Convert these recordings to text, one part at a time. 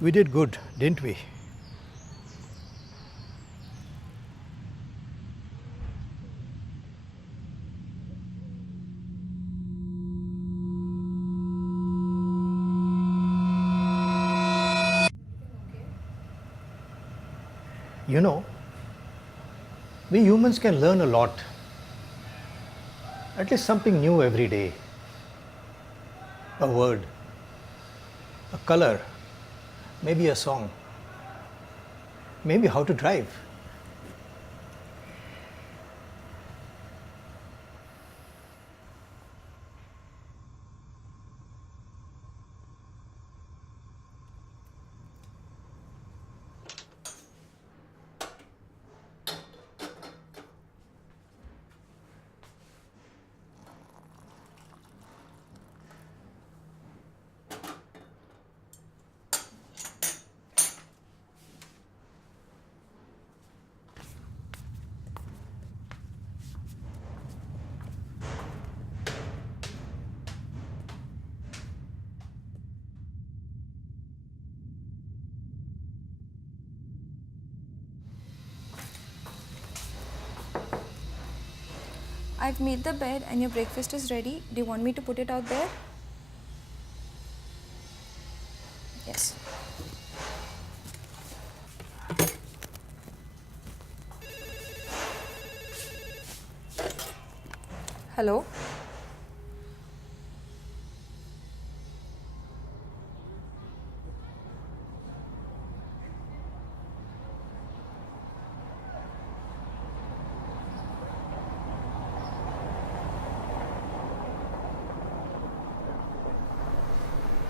We did good, didn't we? You know, we humans can learn a lot. At least something new every day. A word, a color, maybe a song, maybe how to drive. I've made the bed and your breakfast is ready. Do you want me to put it out there? Yes. Hello?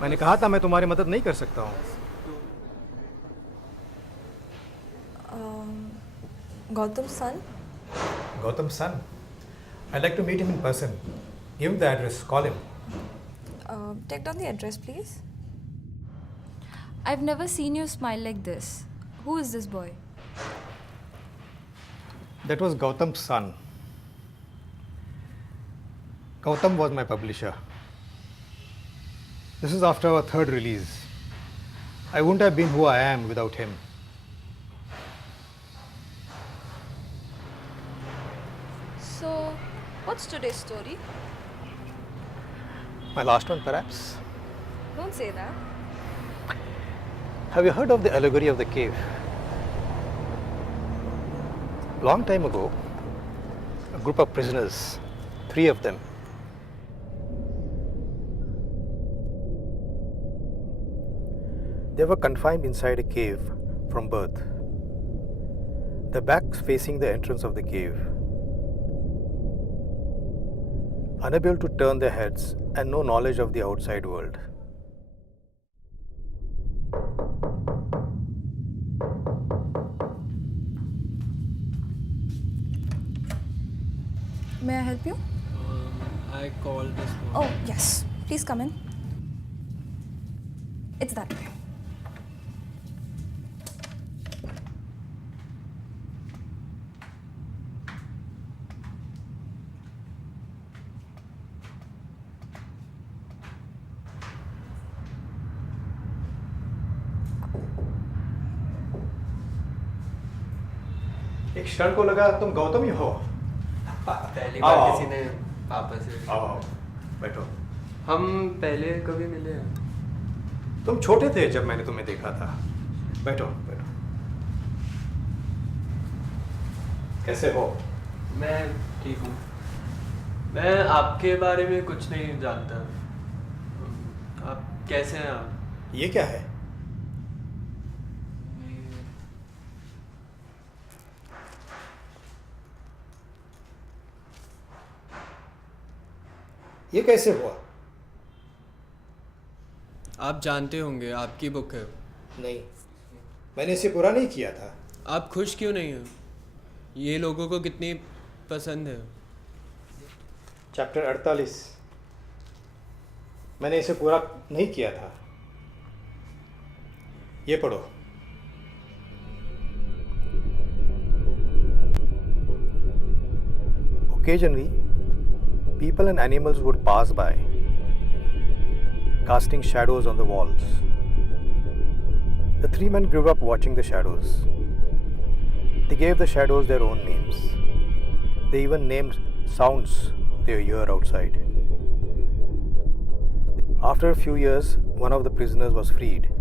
मैंने कहा था मैं तुम्हारी मदद नहीं कर सकता हूँ. Gautam's son? Gautam's son? I'd like to meet him in person. Give him the address. Call him. Take down the address, please. I've never seen you smile like this. Who is this boy? That was Gautam's son. Gautam was my publisher. This is after our third release. I wouldn't have been who I am without him. So, what's today's story? My last one, perhaps. Don't say that. Have you heard of the allegory of the cave? Long time ago, a group of prisoners, 3 of them, they were confined inside a cave from birth. Their backs facing the entrance of the cave. Unable to turn their heads and no knowledge of the outside world. May I help you? I called this morning. Oh, yes. Please come in. It's that way. एक क्षण को लगा तुम गौतम ही हो. पहली बार किसी ने पापा से आओ, बैठो. हम पहले कभी मिले हैं. तुम छोटे थे जब मैंने तुम्हें देखा था. बैठो बैठो. कैसे हो? मैं ठीक हूँ. मैं आपके बारे में कुछ नहीं जानता. आप कैसे हैं आप? ये क्या है? ये कैसे हुआ? आप जानते होंगे, आपकी बुक है. नहीं, मैंने इसे पूरा नहीं किया था. आप खुश क्यों नहीं हैं? ये लोगों को कितनी पसंद है. चैप्टर 48. मैंने इसे पूरा नहीं किया था. ये पढ़ो. Occasionally, people and animals would pass by, casting shadows on the walls. The three men grew up watching the shadows. They gave the shadows their own names. They even named sounds they hear outside. After a few years, one of the prisoners was freed.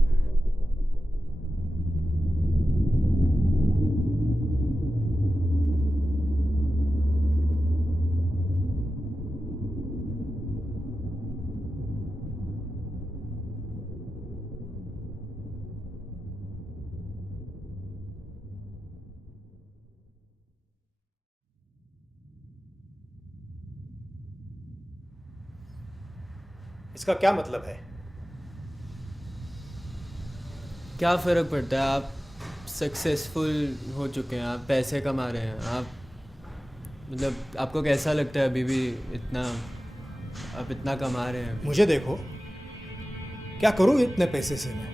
इसका क्या मतलब है? क्या फ़र्क पड़ता है? आप successful हो चुके हैं, आप पैसे कमा रहे हैं, आप मतलब आपको कैसा लगता है अभी भी आप इतना कमा रहे हैं? मुझे देखो, क्या करूं इतने पैसे से मैं?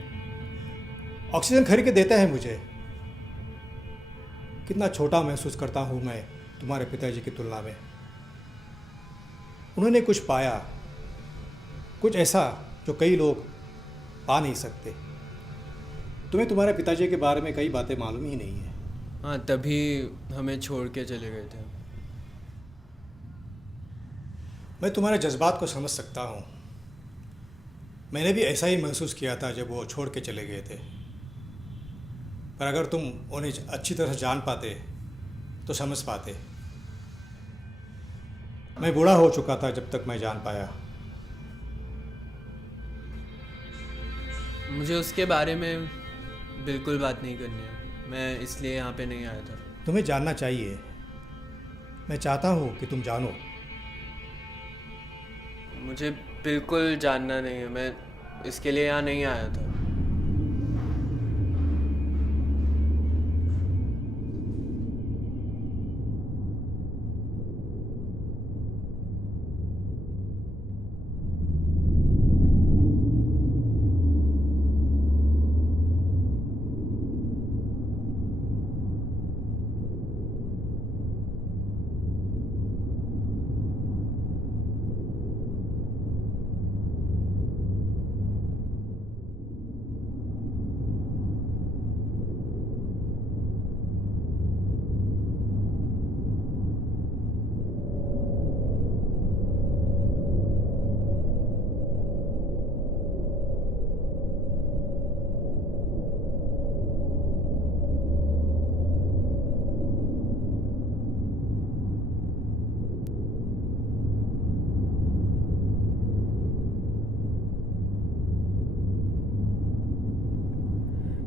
ऑक्सीजन खरीद के देता है मुझे। कितना छोटा महसूस करता हूं मैं तुम्हारे पिताजी की तुलना में। उन्होंने कुछ पाया, कुछ ऐसा जो कई लोग पा नहीं सकते। तुम्हें तुम्हारे पिताजी के बारे में कई बातें मालूम ही नहीं है। हाँ, तभी हमें छोड़ के चले गए थे। मैं तुम्हारे जज्बात को समझ सकता हूँ। मैंने भी ऐसा ही महसूस किया था जब वो छोड़ के चले गए थे। पर अगर तुम उन्हें अच्छी तरह जान पाते तो समझ पाते। मैं बूढ़ा हो चुका था जब तक मैं जान पाया। मुझे उसके बारे में बिल्कुल बात नहीं करनी है। मैं इसलिए यहाँ पे नहीं आया था। तुम्हें जानना चाहिए। मैं चाहता हूँ कि तुम जानो। मुझे बिल्कुल जानना नहीं है। मैं इसके लिए यहाँ नहीं आया था।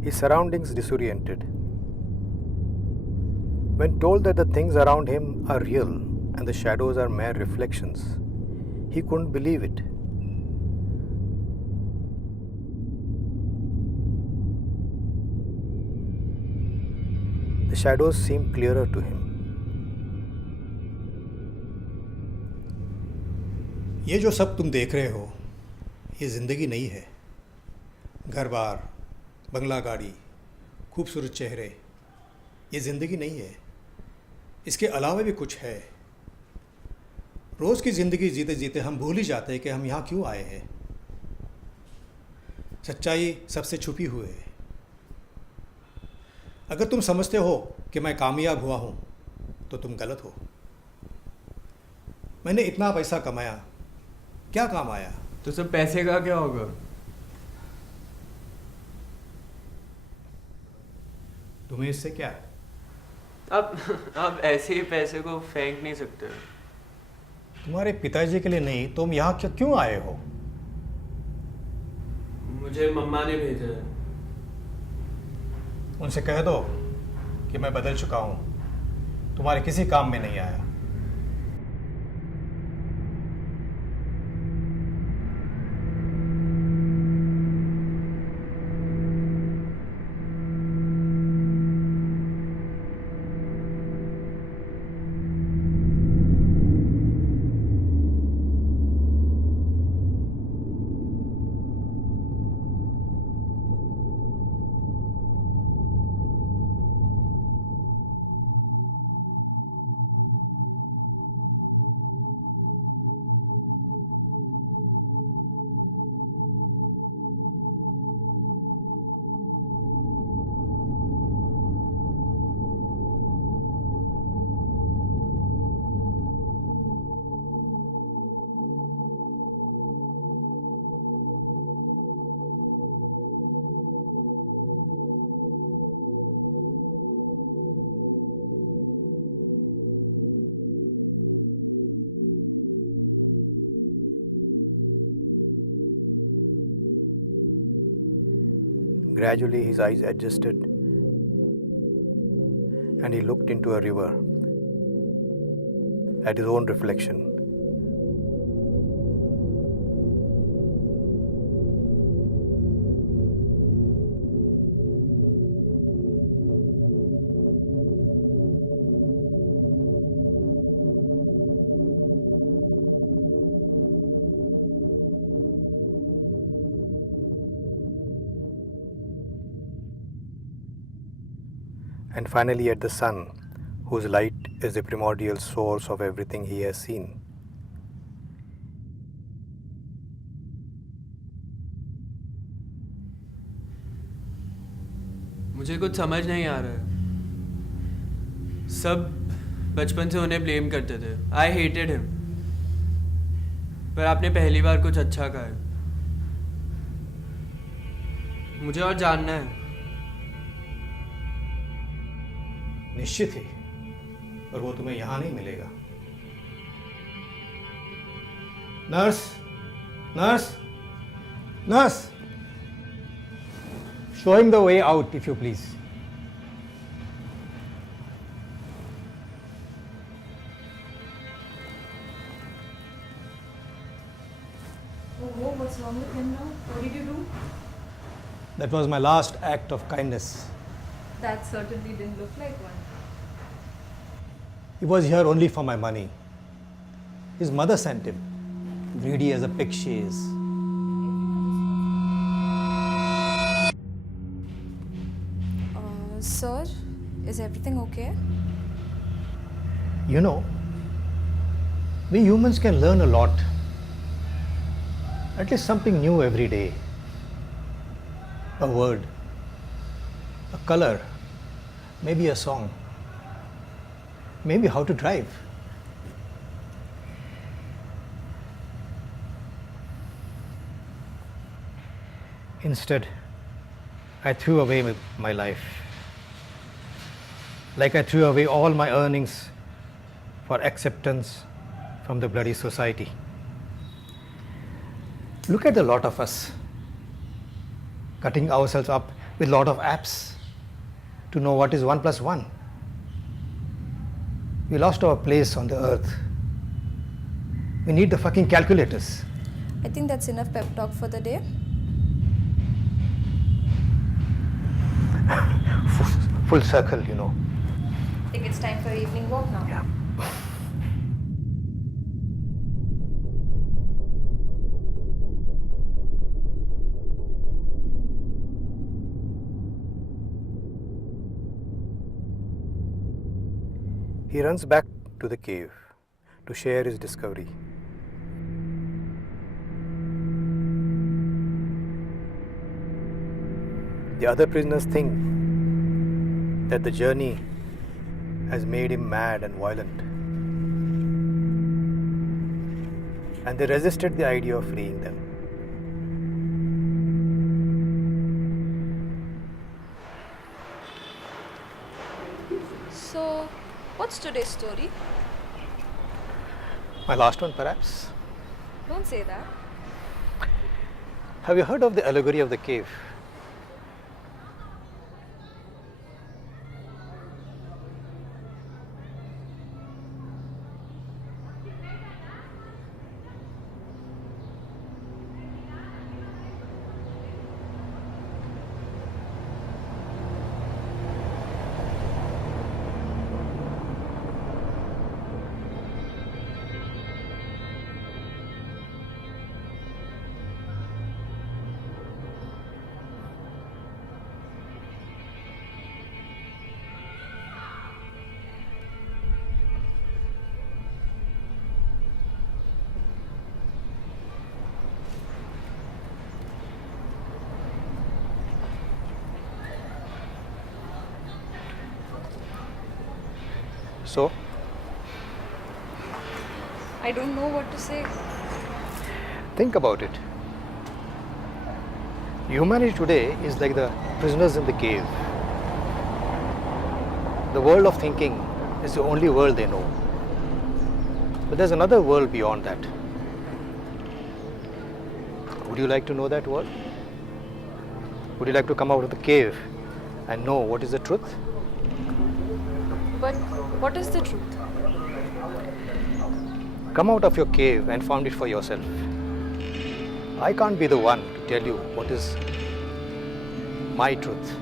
His surroundings disoriented. When told that the things around him are real and the shadows are mere reflections, he couldn't believe it. The shadows seemed clearer to him. ये जो सब तुम देख रहे हो, ये ज़िंदगी नहीं है। घर-बार, बंगला गाड़ी, खूबसूरत चेहरे, ये ज़िंदगी नहीं है। इसके अलावा भी कुछ है। रोज़ की ज़िंदगी जीते जीते हम भूल ही जाते हैं कि हम यहाँ क्यों आए हैं। सच्चाई सबसे छुपी हुई है। अगर तुम समझते हो कि मैं कामयाब हुआ हूँ तो तुम गलत हो। मैंने इतना पैसा कमाया, क्या काम आया? तो सब पैसे का क्या होगा? तुम्हें इससे क्या? आप ऐसे ही पैसे को फेंक नहीं सकते। तुम्हारे पिताजी के लिए नहीं, तुम यहाँ क्यों आए हो? मुझे मम्मा ने भेजा है। उनसे कह दो कि मैं बदल चुका हूँ, तुम्हारे किसी काम में नहीं आया। Gradually his eyes adjusted and he looked into a river at his own reflection. And finally at the sun, whose light is the primordial source of everything he has seen. मुझे कुछ समझ नहीं आ रहा है. सब बचपन से उन्हें ब्लेम करते थे. I hated him. पर आपने पहली बार कुछ अच्छा कहा है. मुझे और जानना है. निश्चित ही, पर वो तुम्हें यहां नहीं मिलेगा. Nurse, nurse, nurse, show him the way out, if you please. Oh, what's wrong with him now? What did you do? That was my last act of kindness. That certainly didn't look like one. He was here only for my money. His mother sent him, greedy as a pig she is. Sir, is everything okay? You know, we humans can learn a lot. At least something new every day. A word, a color, maybe a song, maybe how to drive. Instead, I threw away my life. Like I threw away all my earnings for acceptance from the bloody society. Look at the lot of us, cutting ourselves up with lot of apps to know what is 1 plus 1. We lost our place on the earth. We need the fucking calculators. I think that's enough pep talk for the day. Full circle, you know. I think it's time for evening walk now. Yeah. He runs back to the cave to share his discovery. The other prisoners think that the journey has made him mad and violent, and they resisted the idea of freeing them. So, what's today's story? My last one, perhaps. Don't say that. Have you heard of the allegory of the cave? So, I don't know what to say. think about it. Humanity today is like the prisoners in the cave. The world of thinking is the only world they know. But there's another world beyond that. Would you like to know that world? Would you like to come out of the cave and know what is the truth? But what is the truth? Come out of your cave and find it for yourself. I can't be the one to tell you what is my truth.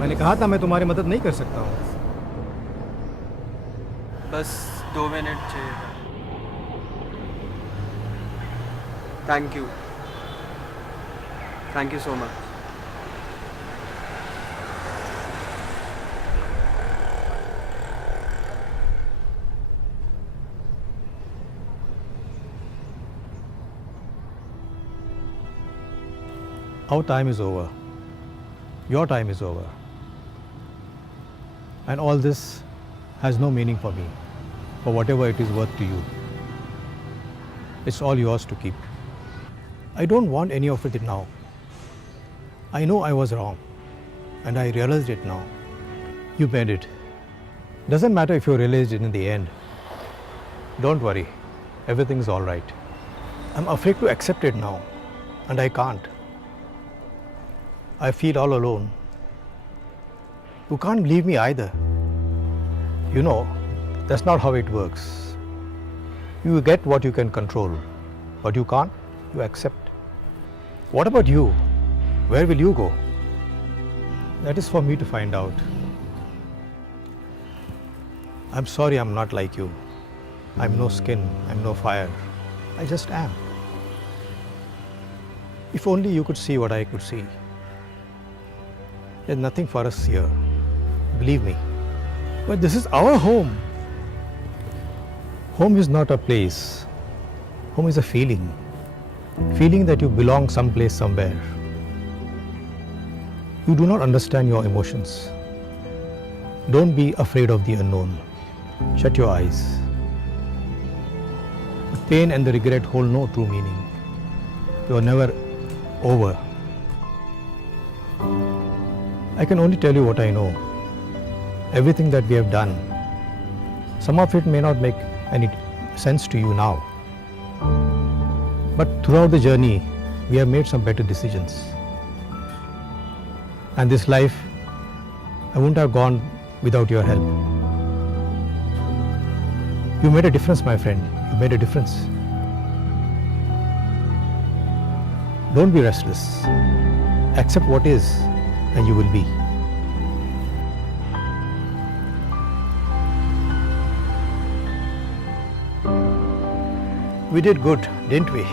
मैंने कहा था मैं तुम्हारी मदद नहीं कर सकता हूँ. बस 2 मिनट चाहिए. Thank you so much. Our time is over. Your time is over. And all this has no meaning for me, for whatever it is worth to you. It's all yours to keep. I don't want any of it now. I know I was wrong, and I realized it now. You made it. Doesn't matter if you realized it in the end. Don't worry, everything's all right. I'm afraid to accept it now, and I can't. I feel all alone. You can't believe me either. You know, that's not how it works. You get what you can control. What you can't, you accept. What about you? Where will you go? That is for me to find out. I'm sorry I'm not like you. I'm no skin, I'm no fire. I just am. If only you could see what I could see. There's nothing for us here. Believe me. But this is our home. Home is not a place. Home is a feeling. Feeling that you belong someplace, somewhere. You do not understand your emotions. Don't be afraid of the unknown. Shut your eyes. The pain and the regret hold no true meaning. You are never over. I can only tell you what I know. Everything that we have done, some of it may not make any sense to you now. But throughout the journey, we have made some better decisions. And this life, I wouldn't have gone without your help. You made a difference, my friend. You made a difference. Don't be restless. Accept what is, and you will be. We did good, didn't we?